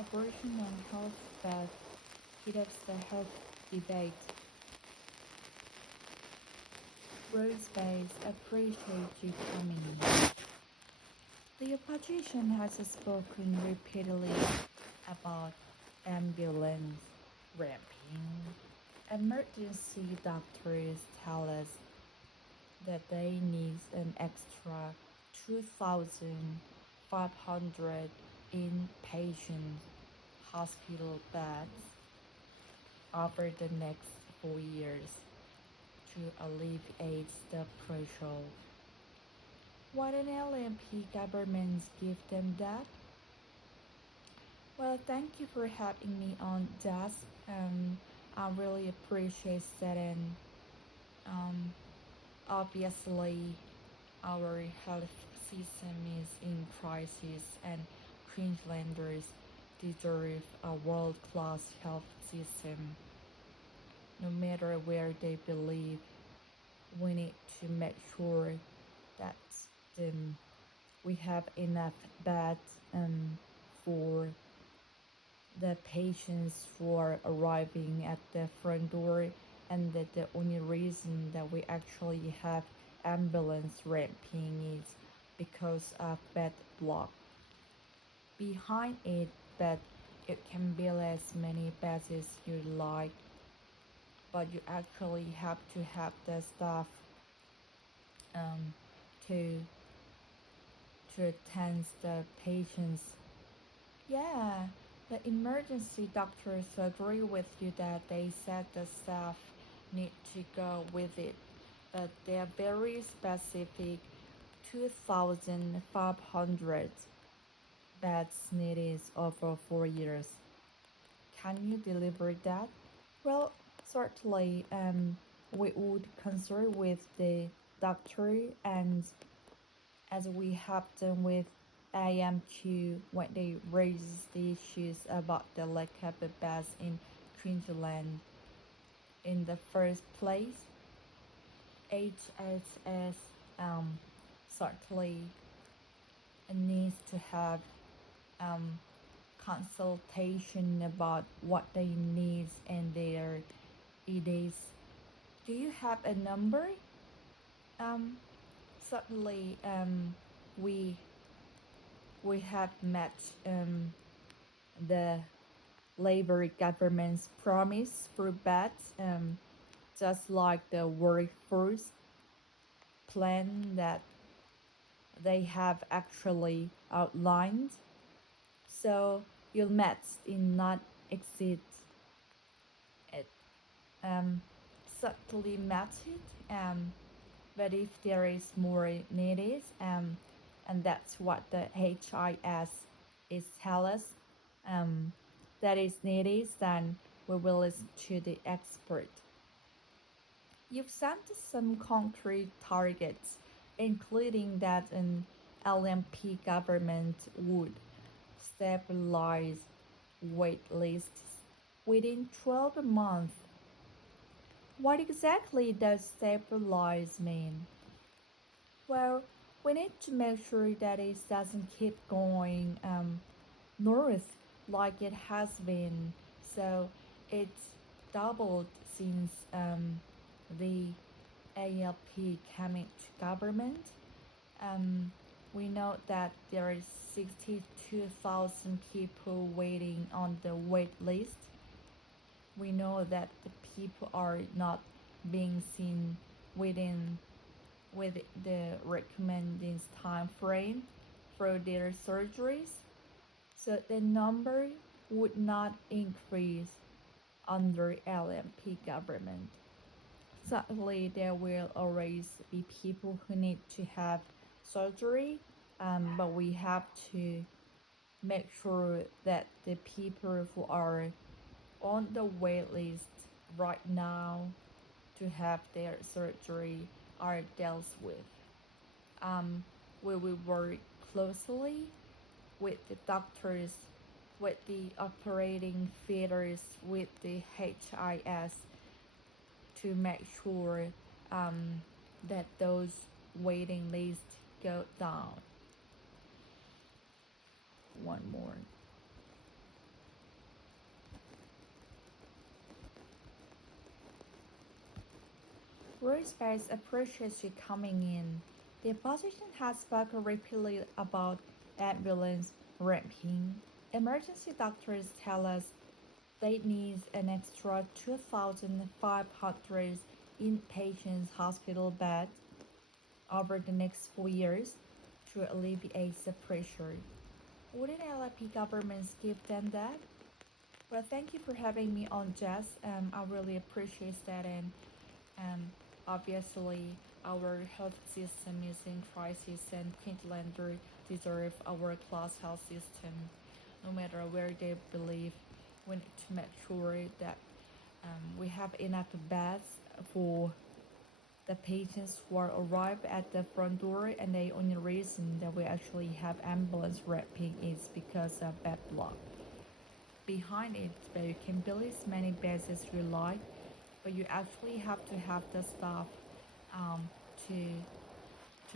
Abortion and health bed heats the health debate. Rose-based appreciate you coming. The opposition has spoken repeatedly about ambulance ramping. Emergency doctors tell us that they need an extra 2,500 inpatient hospital beds over the next 4 years to alleviate the pressure. Why don't LMP governments give them that? Well, thank you for having me on that. I really appreciate that, and um, obviously, our health system is in crisis, and Queenslanders deserve a world-class health system. No matter where they believe, we need to make sure that we have enough beds for the patients who are arriving at the front door, and that the only reason that we actually have ambulance ramping is because of bed block. Behind it, but it can build as many beds as you like, but you actually have to have the staff to attend the patients. Yeah, the emergency doctors agree with you that they said the staff need to go with it, but they are very specific. 2,500 beds needed over 4 years. Can you deliver that? Well, certainly, we would consult with the doctor, and as we have done with AMQ when they raise the issues about the lack of beds in Queensland in the first place. HHS certainly needs to have consultation about what they need and their EDs. Do you have a number? Certainly, we have met the Labor government's promise for beds, just like the workforce plan that they have actually outlined. So you'll met in not exceed it. Certainly met it. But if there is more needed, and that's what the HIS is tell us, that is needed, then we will listen to the expert. You've set some concrete targets, including that an LMP government would stabilize wait lists within 12 months. What exactly does stabilize mean? Well, we need to make sure that it doesn't keep going north like it has been. So it's doubled since the ALP came into government. We know that there is 62,000 people waiting on the wait list. We know that the people are not being seen with the recommended time frame for their surgeries. So the number would not increase under LMP government. Certainly, there will always be people who need to have surgery, but we have to make sure that the people who are on the wait list right now to have their surgery are dealt with. We will work closely with the doctors, with the operating theaters, with the HIS to make sure that those waiting lists go down. One more. Workspace appreciates you coming in. The opposition has spoken repeatedly about ambulance ramping. Emergency doctors tell us they need an extra 2,500 inpatient hospital beds over the next 4 years to alleviate the pressure. Wouldn't LFP governments give them that? Well, thank you for having me on, Jess. I really appreciate that, and um, obviously, our health system is in crisis, and Queenslanders deserve a world-class health system. No matter where they believe, we need to make sure that we have enough beds for the patients who are arrive at the front door, and the only reason that we actually have ambulance wrapping is because of bed block. Behind it, but you can build as many beds as you like, but you actually have to have the staff um, to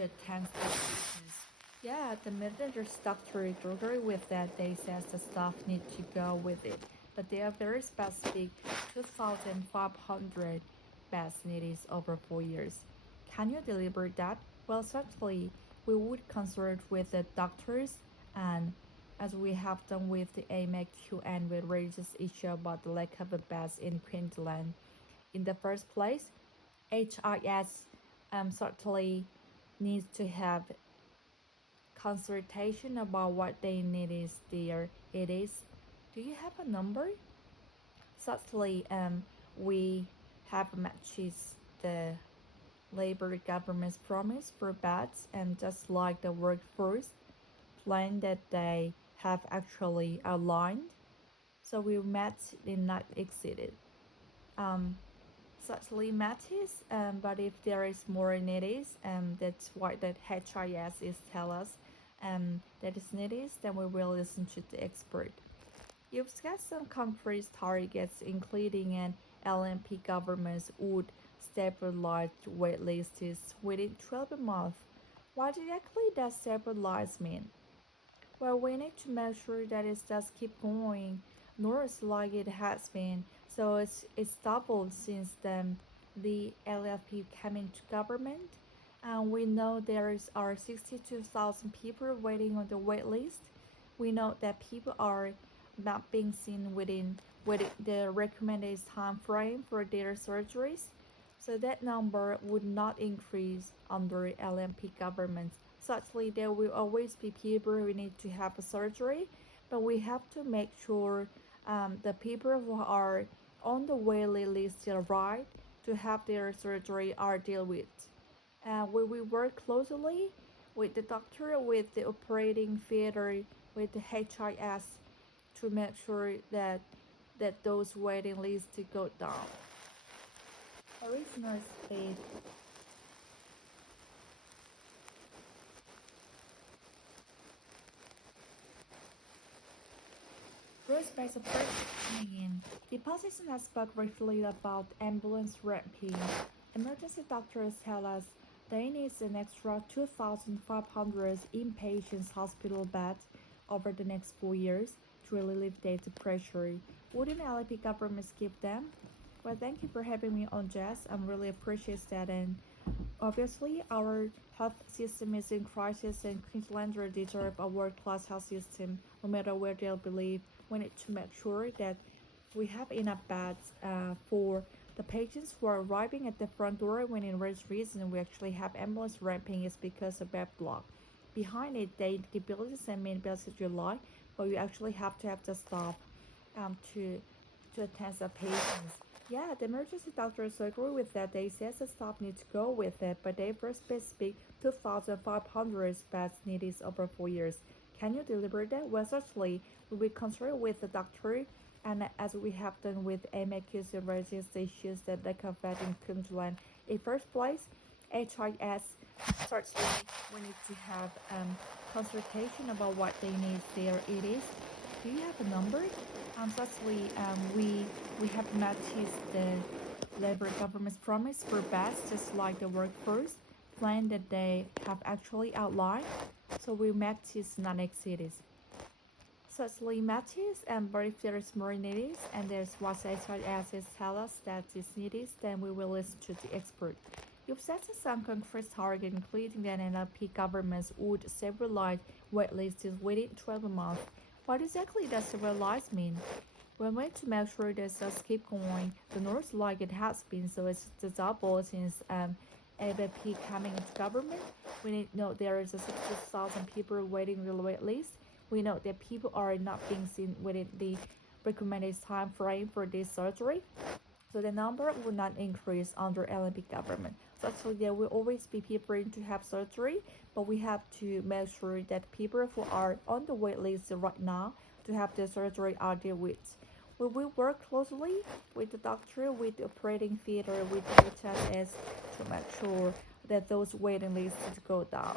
attend the patients. Yeah, the medical doctor agree with that. They says the staff need to go with it, but they are very specific. 2,500 beds needed over 4 years. Can you deliver that? Well, certainly we would consult with the doctors, and as we have done with the AMAQ, and we raised this issue about the lack of beds in Queensland. In the first place, HIS certainly needs to have consultation about what they need is there. It is. Do you have a number? Certainly, we have matches the Labor government's promise for beds, and just like the workforce plan that they have actually aligned. So we met did not exceeded. Um, Certainly matters, but if there is more needed, that's why that HIS is tell us that is needed, then we will listen to the expert. You've got some concrete targets, including an LNP governments would stabilize wait lists within 12 months. What exactly does stabilize mean? Well, we need to make sure that it does keep going north like it has been. So it's doubled since the LFP came into government. And we know are 62,000 people waiting on the wait list. We know that people are not being seen within the recommended time frame for their surgeries. So that number would not increase under LMP government. Certainly, there will always be people who need to have a surgery, but we have to make sure the people who are on the waiting list still right to have their surgery are dealt with. We will work closely with the doctor, with the operating theater, with the HIS to make sure that those waiting lists to go down. Original speed. Rose-based approach coming in. The opposition has spoke briefly about ambulance ramping. Emergency doctors tell us they need an extra 2,500 inpatient hospital beds over the next 4 years to alleviate the pressure. Wouldn't LAP governments give them? Well, thank you for having me on, Jess. I'm really appreciate that, and obviously our health system is in crisis, and Queenslanders deserve a world-class health system, no matter where they believe. We need to make sure that we have enough beds for the patients who are arriving at the front door. When in reason we actually have ambulance ramping is because of bed block. Behind it, they build the same main beds that you like, but you actually have to have the staff to attend the patients. Yeah, the emergency doctors agree with that. They says the staff need to go with it, but they first specific 2,500 beds needed over 4 years. Can you deliver that? Well, certainly, we will consult with the doctor, and as we have done with AMAQs and resistance issues that lack of vet in Queensland. In first place, HIS, certainly we need to have consultation about what they need there it is. Do you have a number? Firstly, we have matched the Labour government's promise for beds, just like the workforce plan that they have actually outlined. So we match is not exceeded. certainly matches, but if there is more needs and there's what HRS tell us that is needed, then we will listen to the expert. You've set some concrete target, including that NLP governments would stabilize waitlists within 12 months. What exactly does stabilize mean? We want to make sure that sales keep going the north like it has been, so it's the double since ABP coming into government. We need to know there is a 60,000 people waiting on the wait list. We know that people are not being seen within the recommended time frame for this surgery. So the number will not increase under LNP government. So actually there will always be people in to have surgery, but we have to make sure that people who are on the wait list right now to have the surgery are dealt with. We will work closely with the doctor, with the operating theater, with the HFS to make sure that those waiting lists go down.